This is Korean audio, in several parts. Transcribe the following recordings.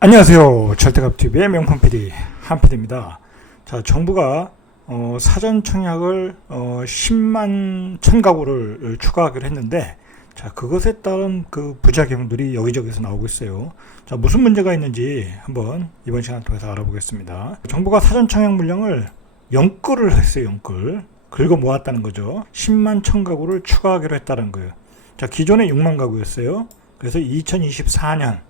안녕하세요. 절대값TV의 명품 PD 한PD입니다. 자, 정부가 사전 청약을 10만 1000가구를 추가하기로 했는데, 자, 그것에 따른 그 부작용들이 여기저기서 나오고 있어요. 자, 무슨 문제가 있는지 한번 이번 시간 통해서 알아보겠습니다. 정부가 사전 청약 물량을 영끌을 했어요. 영끌. 긁어 모았다는 거죠. 10만 1000가구를 추가하기로 했다는 거예요. 자, 기존에 6만 가구였어요. 그래서 2024년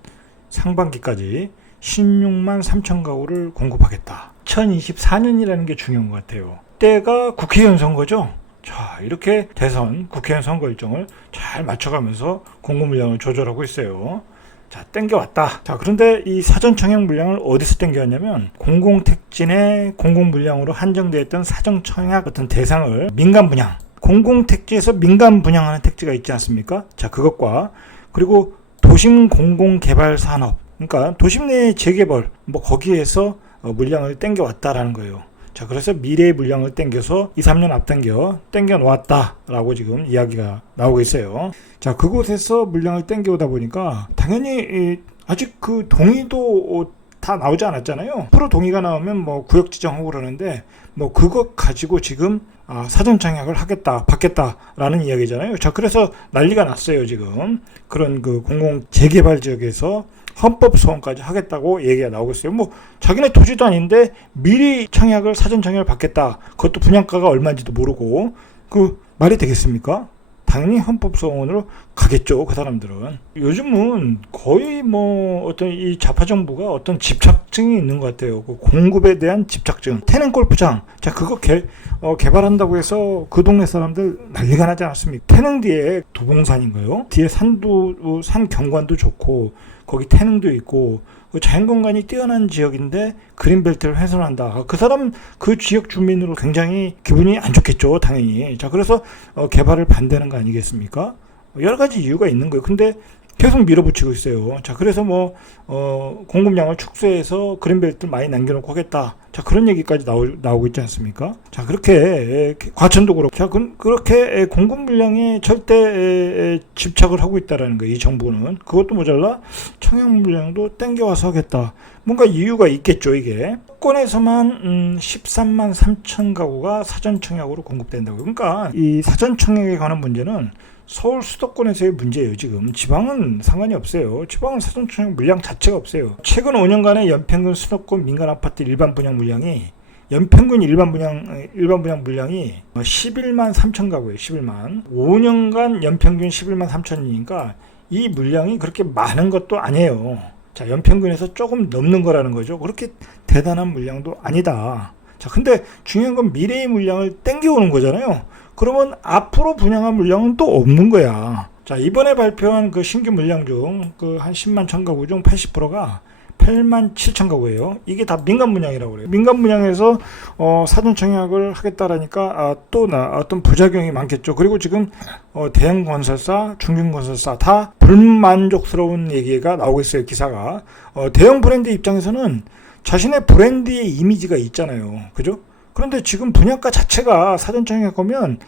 상반기까지 16만 3천 가구를 공급하겠다. 2024년이라는 게 중요한 것 같아요. 때가 국회의원 선거죠. 자, 이렇게 대선 국회의원 선거 일정을 잘 맞춰가면서 공급 물량을 조절하고 있어요. 자, 땡겨왔다. 자, 그런데 이 사전 청약 물량을 어디서 땡겨왔냐면, 공공택지내 공공 물량으로 한정되어 있던 사전 청약 어떤 대상을 민간 분양, 공공택지에서 민간 분양하는 택지가 있지 않습니까? 자, 그것과 그리고 도심 공공개발산업, 그러니까 도심 내의 재개발, 거기에서 물량을 땡겨왔다라는 거예요. 자, 그래서 미래의 물량을 땡겨서 2, 3년 앞당겨 땡겨 놓았다라고 지금 이야기가 나오고 있어요. 자, 그곳에서 물량을 땡겨오다 보니까 당연히 아직 그 동의도 다 나오지 않았잖아요. 프로 동의가 나오면 구역 지정하고 그러는데, 그것 가지고 지금 사전 청약을 하겠다, 받겠다라는 이야기잖아요. 자, 그래서 난리가 났어요, 지금. 그런 그 공공 재개발 지역에서 헌법 소원까지 하겠다고 얘기가 나오고 있어요. 자기네 토지도 아닌데 미리 청약을, 사전 청약을 받겠다. 그것도 분양가가 얼마인지도 모르고, 그 말이 되겠습니까? 당연히 헌법소원으로 가겠죠, 그 사람들은. 요즘은 거의 어떤 이 좌파 정부가 어떤 집착증이 있는 것 같아요. 그 공급에 대한 집착증. 태릉 골프장. 자, 그거 개발한다고 해서 그 동네 사람들 난리가 나지 않았습니까? 태릉 뒤에 도봉산인가요? 뒤에 산 경관도 좋고, 거기 태릉도 있고, 자연공간이 뛰어난 지역인데 그린벨트를 훼손한다. 그 지역 주민으로 굉장히 기분이 안 좋겠죠, 당연히. 자, 그래서 개발을 반대하는 거 아니겠습니까? 여러 가지 이유가 있는 거예요. 근데 계속 밀어붙이고 있어요. 자, 그래서 공급량을 축소해서 그린벨트를 많이 남겨놓고 하겠다. 자, 그런 얘기까지 나오고 있지 않습니까? 자, 그렇게 과천도 그렇고, 자, 그렇게 공급 물량에 절대 집착을 하고 있다라는 거예요, 이 정부는. 그것도 모자라 청약 물량도 땡겨와서 하겠다. 뭔가 이유가 있겠죠, 이게. 수도권에서만 13만 3천 가구가 사전 청약으로 공급된다고. 그러니까 이 사전 청약에 관한 문제는 서울 수도권에서의 문제예요. 지금 지방은 상관이 없어요. 지방은 사전 청약 물량 자체가 없어요. 최근 5년간의 연평균 수도권 민간 아파트 일반 분양 물량이, 연평균 일반 분양 물량이 11만 3천 가구예요. 11만. 5년간 연평균 11만 3천이니까 이 물량이 그렇게 많은 것도 아니에요. 자, 연평균에서 조금 넘는 거라는 거죠. 그렇게 대단한 물량도 아니다. 자, 근데 중요한 건 미래의 물량을 땡겨오는 거잖아요. 그러면 앞으로 분양한 물량은 또 없는 거야. 자, 이번에 발표한 그 신규 물량 중 그 한 10만 1000가구 중 80%가 8만 7천 가구예요. 이게 다 민간 분양이라고 그래요. 민간 분양에서 사전 청약을 하겠다라니까 어떤 부작용이 많겠죠. 그리고 지금 대형 건설사, 중견 건설사 다 불만족스러운 얘기가 나오고 있어요. 기사가. 대형 브랜드 입장에서는 자신의 브랜드의 이미지가 있잖아요. 그죠? 그런데 지금 분양가 자체가 사전 청약하면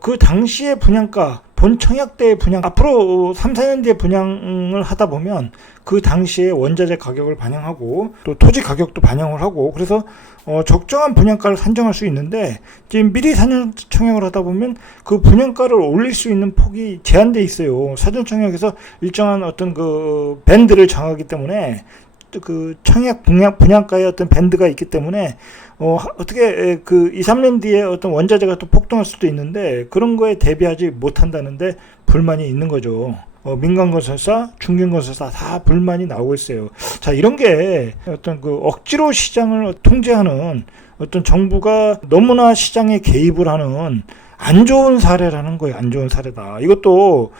그 당시의 분양가, 본 청약 때의 분양, 앞으로 3, 4년 뒤에 분양을 하다 보면 그 당시에 원자재 가격을 반영하고 또 토지 가격도 반영을 하고, 그래서 적정한 분양가를 산정할 수 있는데, 지금 미리 사전 청약을 하다 보면 그 분양가를 올릴 수 있는 폭이 제한돼 있어요. 사전 청약에서 일정한 어떤 그 밴드를 정하기 때문에, 그 청약 분양가의 어떤 밴드가 있기 때문에 어떻게 그 2, 3년 뒤에 어떤 원자재가 또 폭등할 수도 있는데, 그런 거에 대비하지 못한다는데 불만이 있는 거죠. 민간 건설사, 중견 건설사 다 불만이 나오고 있어요. 자, 이런 게 어떤 그 억지로 시장을 통제하는, 어떤 정부가 너무나 시장에 개입을 하는 안 좋은 사례라는 거예요. 안 좋은 사례다. 이것도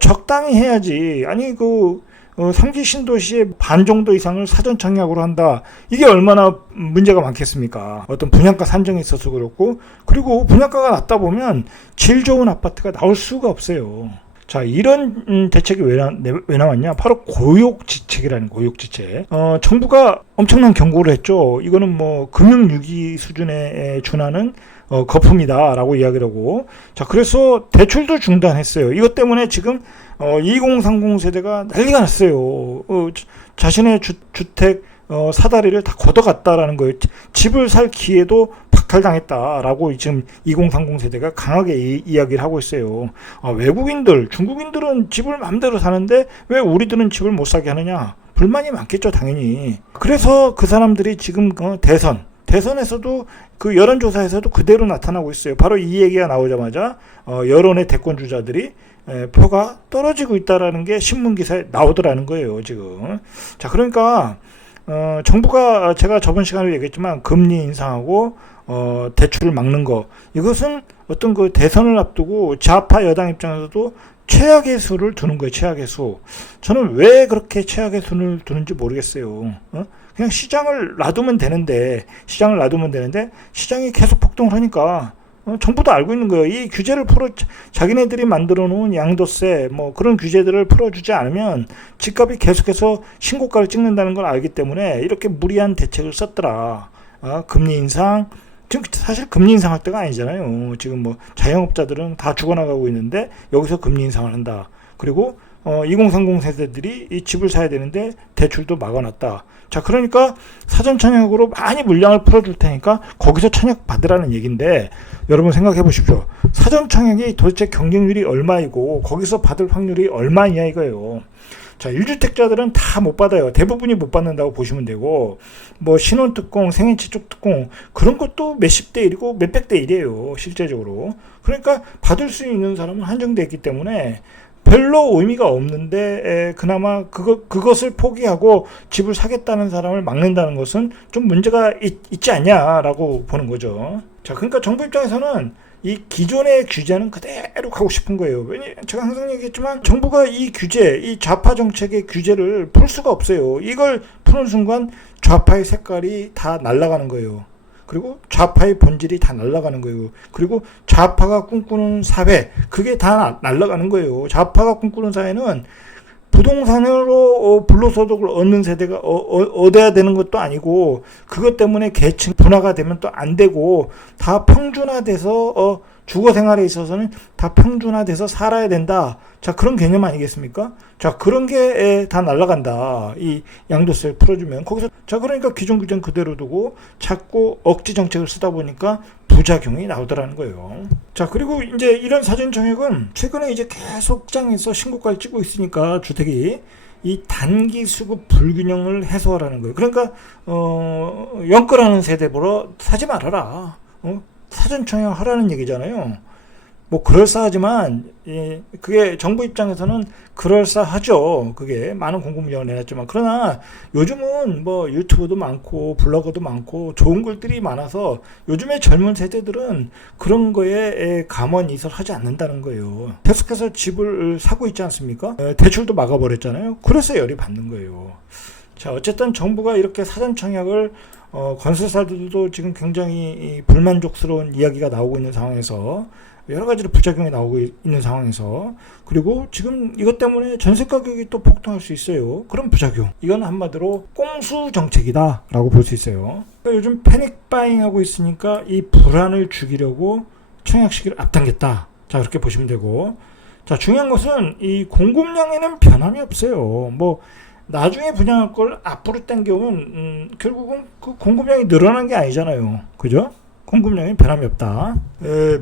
적당히 해야지. 아니 상지 신도시의 반 정도 이상을 사전 청약으로 한다. 이게 얼마나 문제가 많겠습니까? 어떤 분양가 산정에 있어서 그렇고, 그리고 분양가가 낮다 보면 질 좋은 아파트가 나올 수가 없어요. 자, 이런 대책이 왜 나왔냐? 바로 고용지책이라는 고용지책. 정부가 엄청난 경고를 했죠. 이거는 뭐 금융위기 수준에 준하는 거품이다라고 이야기를 하고. 자, 그래서 대출도 중단했어요. 이것 때문에 지금 2030 세대가 난리가 났어요. 자신의 주택 사다리를 다 걷어갔다라는 거예요. 집을 살 기회도 박탈당했다라고 지금 2030 세대가 강하게 이야기를 하고 있어요. 외국인들, 중국인들은 집을 마음대로 사는데 왜 우리들은 집을 못 사게 하느냐? 불만이 많겠죠, 당연히. 그래서 그 사람들이 지금 대선에서도 그 여론조사에서도 그대로 나타나고 있어요. 바로 이 얘기가 나오자마자 여론의 대권 주자들이 표가 떨어지고 있다라는 게 신문 기사에 나오더라는 거예요, 지금. 자, 그러니까 정부가 제가 저번 시간에 얘기했지만 금리 인상하고 대출을 막는 거, 이것은 어떤 그 대선을 앞두고 좌파 여당 입장에서도 최악의 수를 두는 거예요. 최악의 수. 저는 왜 그렇게 최악의 수를 두는지 모르겠어요. 그냥 시장을 놔두면 되는데 시장이 계속 폭등을 하니까 정부도 알고 있는 거예요. 이 규제를 자기네들이 만들어 놓은 양도세 뭐 그런 규제들을 풀어주지 않으면 집값이 계속해서 신고가를 찍는다는 걸 알기 때문에 이렇게 무리한 대책을 썼더라. 금리 인상, 지금 사실 금리 인상할 때가 아니잖아요. 지금 뭐 자영업자들은 다 죽어나가고 있는데 여기서 금리 인상을 한다. 그리고 2030 세대들이 이 집을 사야 되는데 대출도 막아놨다. 자, 그러니까 사전 청약으로 많이 물량을 풀어줄 테니까 거기서 청약 받으라는 얘기인데, 여러분 생각해 보십시오. 사전 청약이 도대체 경쟁률이 얼마이고 거기서 받을 확률이 얼마냐 이거예요. 자, 1주택자들은 다 못 받아요. 대부분이 못 받는다고 보시면 되고, 뭐 신혼특공, 생애지축 특공 그런 것도 몇십 대 1이고 몇백 대 1이에요. 실제적으로. 그러니까 받을 수 있는 사람은 한정되어 있기 때문에 별로 의미가 없는데 그나마 그것을 포기하고 집을 사겠다는 사람을 막는다는 것은 좀 문제가 있지 않냐라고 보는 거죠. 자, 그러니까 정부 입장에서는 이 기존의 규제는 그대로 가고 싶은 거예요. 제가 항상 얘기했지만 정부가 이 좌파 정책의 규제를 풀 수가 없어요. 이걸 푸는 순간 좌파의 색깔이 다 날아가는 거예요. 그리고 좌파의 본질이 다 날아가는 거예요. 그리고 좌파가 꿈꾸는 사회, 그게 다 날아가는 거예요. 좌파가 꿈꾸는 사회는 부동산으로 불로소득을 얻는 세대가 얻어야 되는 것도 아니고, 그것 때문에 계층 분화가 되면 또 안 되고, 다 평준화돼서 주거 생활에 있어서는 다 평준화돼서 살아야 된다. 자, 그런 개념 아니겠습니까? 자, 그런 게 다 날아간다. 이 양도세를 풀어주면. 거기서, 자, 그러니까 기존 규정 그대로 두고 자꾸 억지 정책을 쓰다 보니까 부작용이 나오더라는 거예요. 자, 그리고 이제 이런 사전 청약은 최근에 이제 계속 시장에서 신고가를 찍고 있으니까 주택이 이 단기 수급 불균형을 해소하라는 거예요. 그러니까 연끌하는 세대보러 사지 말아라. 사전 청약 하라는 얘기잖아요. 뭐 그럴싸하지만 그게 정부 입장에서는 그럴싸하죠. 그게 많은 공급량을 내놨지만, 그러나 요즘은 뭐 유튜브도 많고 블로그도 많고 좋은 글들이 많아서 요즘의 젊은 세대들은 그런 거에 감원 이설하지 않는다는 거예요. 계속해서 집을 사고 있지 않습니까? 대출도 막아버렸잖아요. 그래서 열이 받는 거예요. 자, 어쨌든 정부가 이렇게 사전 청약을 건설사들도 지금 굉장히 불만족스러운 이야기가 나오고 있는 상황에서, 여러 가지로 부작용이 나오고 있는 상황에서, 그리고 지금 이것 때문에 전세 가격이 또 폭등할 수 있어요. 그런 부작용, 이건 한마디로 꼼수 정책이다 라고 볼 수 있어요. 그러니까 요즘 패닉 바잉 하고 있으니까 이 불안을 죽이려고 청약 시기를 앞당겼다. 자, 그렇게 보시면 되고, 자, 중요한 것은 이 공급량에는 변함이 없어요. 뭐 나중에 분양할 걸 앞으로 당겨오면 결국은 그 공급량이 늘어난 게 아니잖아요. 그죠? 공급량이 변함이 없다.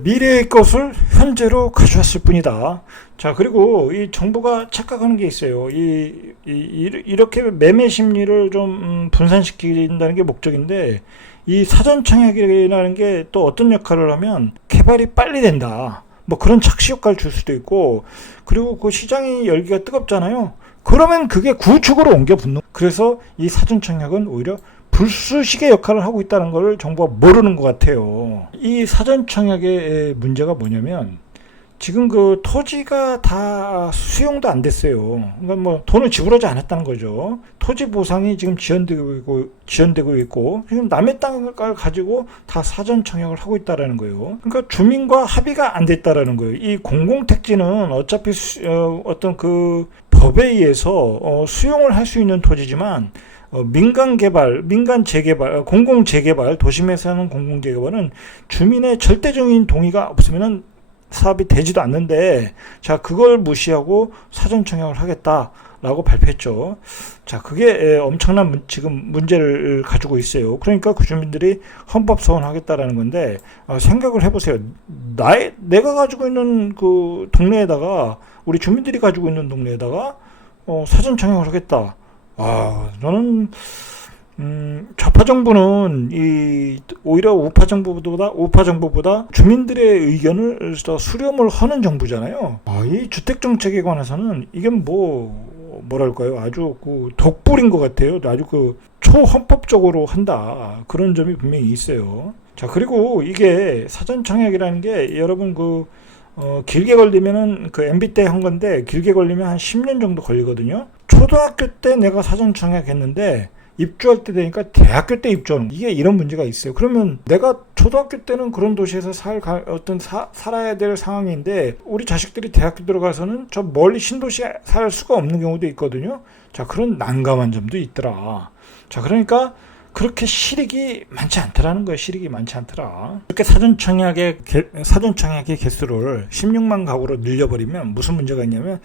미래의 것을 현재로 가져왔을 뿐이다. 자, 그리고 이 정부가 착각하는 게 있어요. 이렇게 매매 심리를 좀 분산시킨다는 게 목적인데, 이 사전 청약이라는 게 또 어떤 역할을 하면 개발이 빨리 된다. 뭐 그런 착시 효과를 줄 수도 있고, 그리고 그 시장이 열기가 뜨겁잖아요. 그러면 그게 구축으로 옮겨 붙는. 그래서 이 사전 청약은 오히려 불쑤시개 역할을 하고 있다는 걸 정부가 모르는 것 같아요. 이 사전 청약의 문제가 뭐냐면, 지금 그 토지가 다 수용도 안 됐어요. 그러니까 뭐 돈을 지불하지 않았다는 거죠. 토지 보상이 지금 지연되고 있고 지금 남의 땅을 가지고 다 사전 청약을 하고 있다라는 거예요. 그러니까 주민과 합의가 안 됐다라는 거예요. 이 공공택지는 어차피 어떤 그 법에 의해서 수용을 할 수 있는 토지지만 민간 개발, 민간 재개발, 공공 재개발, 도심에서 하는 공공 재개발은 주민의 절대적인 동의가 없으면은 사업이 되지도 않는데, 자, 그걸 무시하고 사전 청약을 하겠다라고 발표했죠. 자, 그게 엄청난 지금 문제를 가지고 있어요. 그러니까 그 주민들이 헌법 소원하겠다라는 건데, 생각을 해보세요. 내가 가지고 있는 그 동네에다가, 우리 주민들이 가지고 있는 동네에다가 사전 청약을 하겠다. 저는 좌파 정부는 오히려 우파 정부보다 주민들의 의견을 더 수렴을 하는 정부잖아요. 이 주택 정책에 관해서는 이게 뭐랄까요? 아주 그 독불인 것 같아요. 아주 그 초헌법적으로 한다. 그런 점이 분명히 있어요. 자, 그리고 이게 사전 청약이라는 게 여러분 길게 걸리면은 그 MB 때 한 건데 길게 걸리면 한 10년 정도 걸리거든요. 초등학교 때 내가 사전 청약했는데 입주할 때 되니까 대학교 때 입주하는 이게 이런 문제가 있어요. 그러면 내가 초등학교 때는 그런 도시에서 살아야 될 상황인데 우리 자식들이 대학교 들어가서는 저 멀리 신도시에 살 수가 없는 경우도 있거든요. 자, 그런 난감한 점도 있더라. 자, 그러니까 그렇게 실익이 많지 않더라는 거예요. 실익이 많지 않더라. 이렇게 사전 청약의 개수를 16만 가구로 늘려버리면 무슨 문제가 있냐면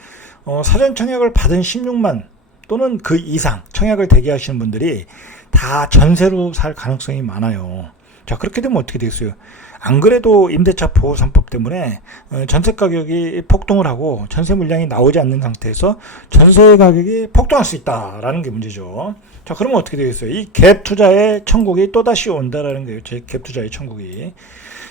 사전 청약을 받은 16만 또는 그 이상 청약을 대기하시는 분들이 다 전세로 살 가능성이 많아요. 자, 그렇게 되면 어떻게 되겠어요? 안 그래도 임대차 보호 3법 때문에 전세 가격이 폭등을 하고 전세 물량이 나오지 않는 상태에서 전세 가격이 폭등할 수 있다라는 게 문제죠. 자, 그러면 어떻게 되겠어요? 이 갭 투자의 천국이 또다시 온다라는 거예요. 갭 투자의 천국이.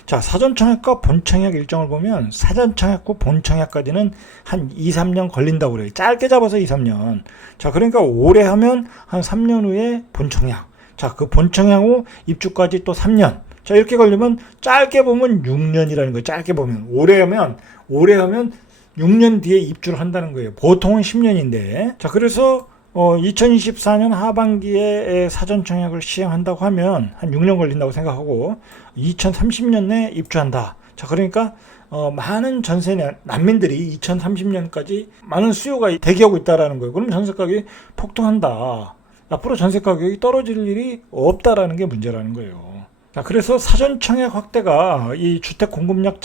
자, 사전 청약과 본 청약 일정을 보면 사전 청약과 본 청약까지는 한 2, 3년 걸린다고 그래요. 짧게 잡아서 2, 3년. 자, 그러니까 오래 하면 한 3년 후에 본 청약. 자, 그 본 청약 후 입주까지 또 3년. 자, 이렇게 걸리면 짧게 보면 6년이라는 거예요. 짧게 보면. 오래 하면 6년 뒤에 입주를 한다는 거예요. 보통은 10년인데. 자, 그래서 2024년 하반기에 사전 청약을 시행한다고 하면 한 6년 걸린다고 생각하고 2030년 내에 입주한다. 자, 그러니까 많은 전세 난민들이 2030년까지 많은 수요가 대기하고 있다라는 거예요. 그럼 전세 가격이 폭등한다. 앞으로 전세 가격이 떨어질 일이 없다라는 게 문제라는 거예요. 자, 그래서 사전 청약 확대가 이 주택 공급량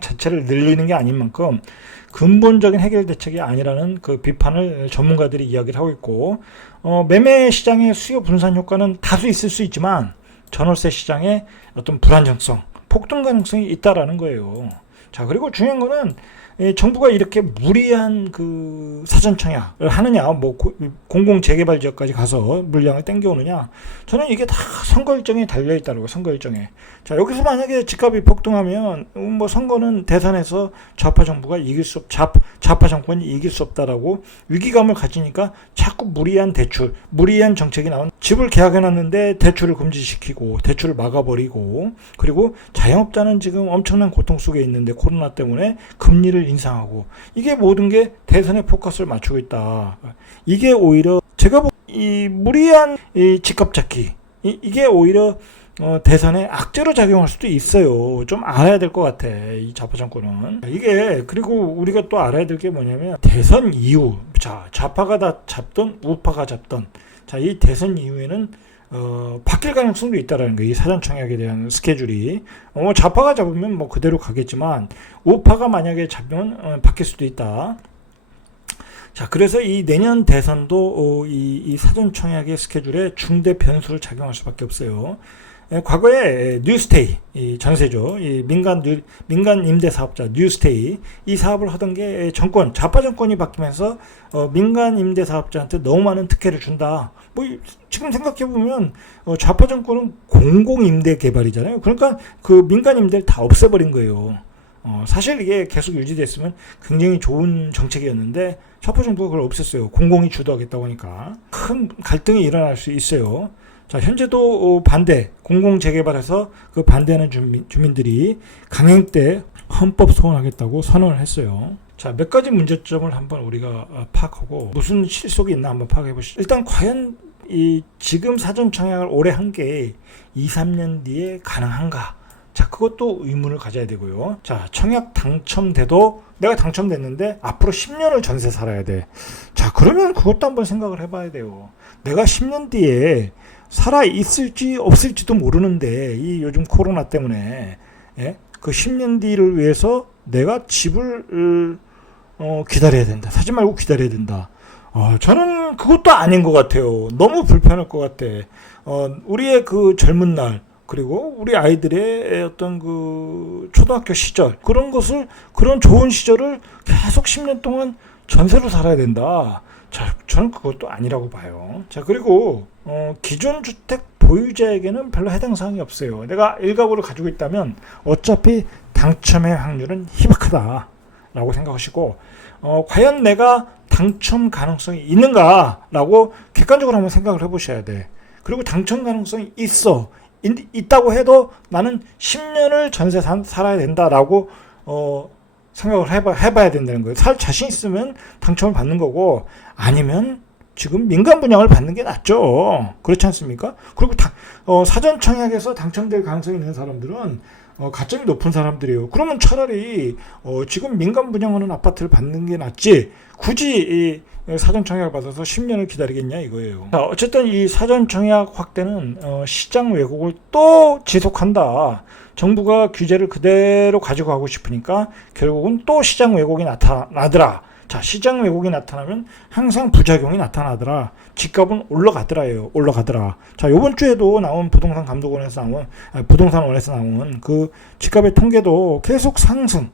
자체를 늘리는 게 아닌 만큼 근본적인 해결 대책이 아니라는 그 비판을 전문가들이 이야기를 하고 있고, 매매 시장의 수요 분산 효과는 다수 있을 수 있지만 전월세 시장의 어떤 불안정성, 폭등 가능성이 있다라는 거예요. 자, 그리고 중요한 거는 정부가 이렇게 무리한 그 사전 청약을 하느냐, 공공 재개발 지역까지 가서 물량을 땡겨오느냐, 저는 이게 다 선거 일정에 달려 있다고. 선거 일정에. 자, 여기서 만약에 집값이 폭등하면 선거는 대선에서 좌파 정권이 이길 수 없다라고 위기감을 가지니까 자꾸 무리한 정책이 나온. 집을 계약해놨는데 대출을 금지시키고 대출을 막아버리고, 그리고 자영업자는 지금 엄청난 고통 속에 있는데 코로나 때문에 금리를 인상하고, 이게 모든 게 대선에 포커스를 맞추고 있다. 이게 오히려 제가 이 무리한 이 집값 잡기, 이게 오히려 대선에 악재로 작용할 수도 있어요. 좀 알아야 될 것 같아, 이 좌파 정권은. 이게, 그리고 우리가 또 알아야 될 게 뭐냐면 대선 이후, 자, 좌파가 다 잡던 우파가 잡던, 자, 이 대선 이후에는 바뀔 가능성도 있다라는 거예요. 이 사전 청약에 대한 스케줄이. 좌파가 잡으면 그대로 가겠지만 우파가 만약에 잡으면 바뀔 수도 있다. 자, 그래서 이 내년 대선도 이 사전 청약의 스케줄에 중대 변수를 작용할 수밖에 없어요. 과거에 뉴스테이, 이 전세죠. 이 민간 임대 사업자 뉴스테이, 이 사업을 하던 게 좌파 정권이 바뀌면서 민간 임대 사업자한테 너무 많은 특혜를 준다. 지금 생각해 보면 좌파 정권은 공공 임대 개발이잖아요. 그러니까 그 민간 임대를 다 없애버린 거예요. 사실 이게 계속 유지됐으면 굉장히 좋은 정책이었는데 좌파 정부가 그걸 없앴어요. 공공이 주도하겠다고 하니까 큰 갈등이 일어날 수 있어요. 자, 현재도 공공 재개발에서 그 반대하는 주민들이 강행 때 헌법 소원하겠다고 선언을 했어요. 자, 몇 가지 문제점을 한번 우리가 파악하고 무슨 실속이 있나 한번 파악해 보시죠. 일단 과연 이 지금 사전 청약을 올해 한 게 2, 3년 뒤에 가능한가? 자, 그것도 의문을 가져야 되고요. 자, 청약 당첨돼도 내가 당첨됐는데 앞으로 10년을 전세 살아야 돼. 자, 그러면 그것도 한번 생각을 해봐야 돼요. 내가 10년 뒤에 살아 있을지 없을지도 모르는데 이 요즘 코로나 때문에 그 10년 뒤를 위해서 내가 집을 기다려야 된다. 사지 말고 기다려야 된다. 저는 그것도 아닌 것 같아요. 너무 불편할 것 같아. 우리의 그 젊은 날, 그리고 우리 아이들의 어떤 그 초등학교 시절, 그런 좋은 시절을 계속 10년 동안 전세로 살아야 된다. 자, 저는 그것도 아니라고 봐요. 자, 그리고 기존 주택 보유자에게는 별로 해당 사항이 없어요. 내가 1가구를 가지고 있다면 어차피 당첨의 확률은 희박하다라고 생각하시고, 과연 내가 당첨 가능성이 있는가라고 객관적으로 한번 생각을 해보셔야 돼. 그리고 당첨 가능성이 있다고 해도 나는 10년을 전세 살아야 된다라고 생각을 해봐야 된다는 거예요. 살 자신 있으면 당첨을 받는 거고, 아니면 지금 민간 분양을 받는 게 낫죠. 그렇지 않습니까? 그리고 사전 청약에서 당첨될 가능성이 있는 사람들은 가점이 높은 사람들이에요. 그러면 차라리 지금 민간 분양하는 아파트를 받는 게 낫지 굳이 이 사전 청약을 받아서 10년을 기다리겠냐 이거예요. 자, 어쨌든 이 사전 청약 확대는 시장 왜곡을 또 지속한다. 정부가 규제를 그대로 가지고 가고 싶으니까 결국은 또 시장 왜곡이 나타나더라. 자, 시장 왜곡이 나타나면 항상 부작용이 나타나더라. 집값은 올라가더라. 자, 요번 주에도 나온 부동산원에서 나온 그 집값의 통계도 계속 상승,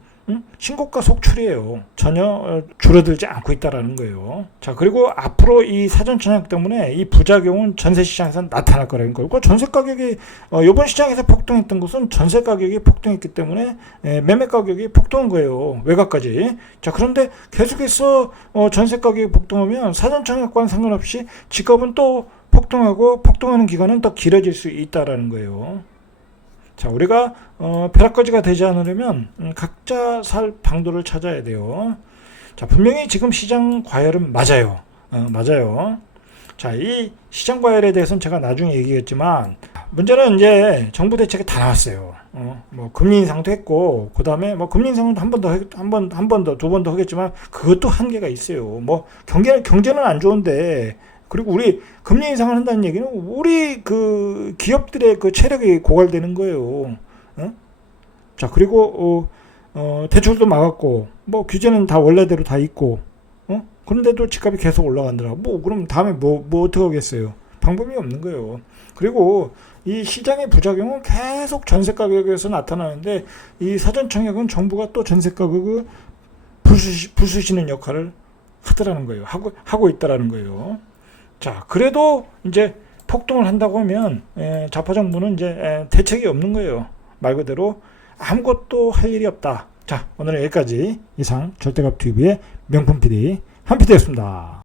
신고가 속출이에요. 전혀 줄어들지 않고 있다라는 거예요. 자, 그리고 앞으로 이 사전 청약 때문에 이 부작용은 전세 시장에서 나타날 거라는 거고, 전세 가격이 이번 시장에서 폭등했던 것은 전세 가격이 폭등했기 때문에 매매 가격이 폭등한 거예요. 외곽까지. 자, 그런데 계속해서 전세 가격이 폭등하면 사전 청약과는 상관없이 집값은 또 폭등하는 기간은 더 길어질 수 있다라는 거예요. 자, 우리가 벼락거지가 되지 않으려면 각자 살 방도를 찾아야 돼요. 자, 분명히 지금 시장 과열은 맞아요. 맞아요. 자, 이 시장 과열에 대해서는 제가 나중에 얘기했지만, 문제는 이제 정부 대책이 다 나왔어요. 뭐 금리 인상도 했고, 그 다음에 뭐 금리 인상도 한 번 더, 두 번 더 하겠지만 그것도 한계가 있어요. 뭐 경제는 안 좋은데. 그리고 우리 금리 인상을 한다는 얘기는 우리 그 기업들의 그 체력이 고갈되는 거예요. 자, 그리고 대출도 막았고, 뭐 규제는 다 원래대로 다 있고, 그런데도 집값이 계속 올라간다라. 그럼 다음에 뭐 어떻게 하겠어요? 방법이 없는 거예요. 그리고 이 시장의 부작용은 계속 전세 가격에서 나타나는데, 이 사전 청약은 정부가 또 전세 가격을 부수시는 역할을 하더라는 거예요. 하고 있다라는 거예요. 자, 그래도 이제 폭등을 한다고 하면 좌파 정부는 이제 대책이 없는 거예요. 말 그대로 아무것도 할 일이 없다. 자, 오늘은 여기까지. 이상 절대값TV의 명품 PD 한PD였습니다.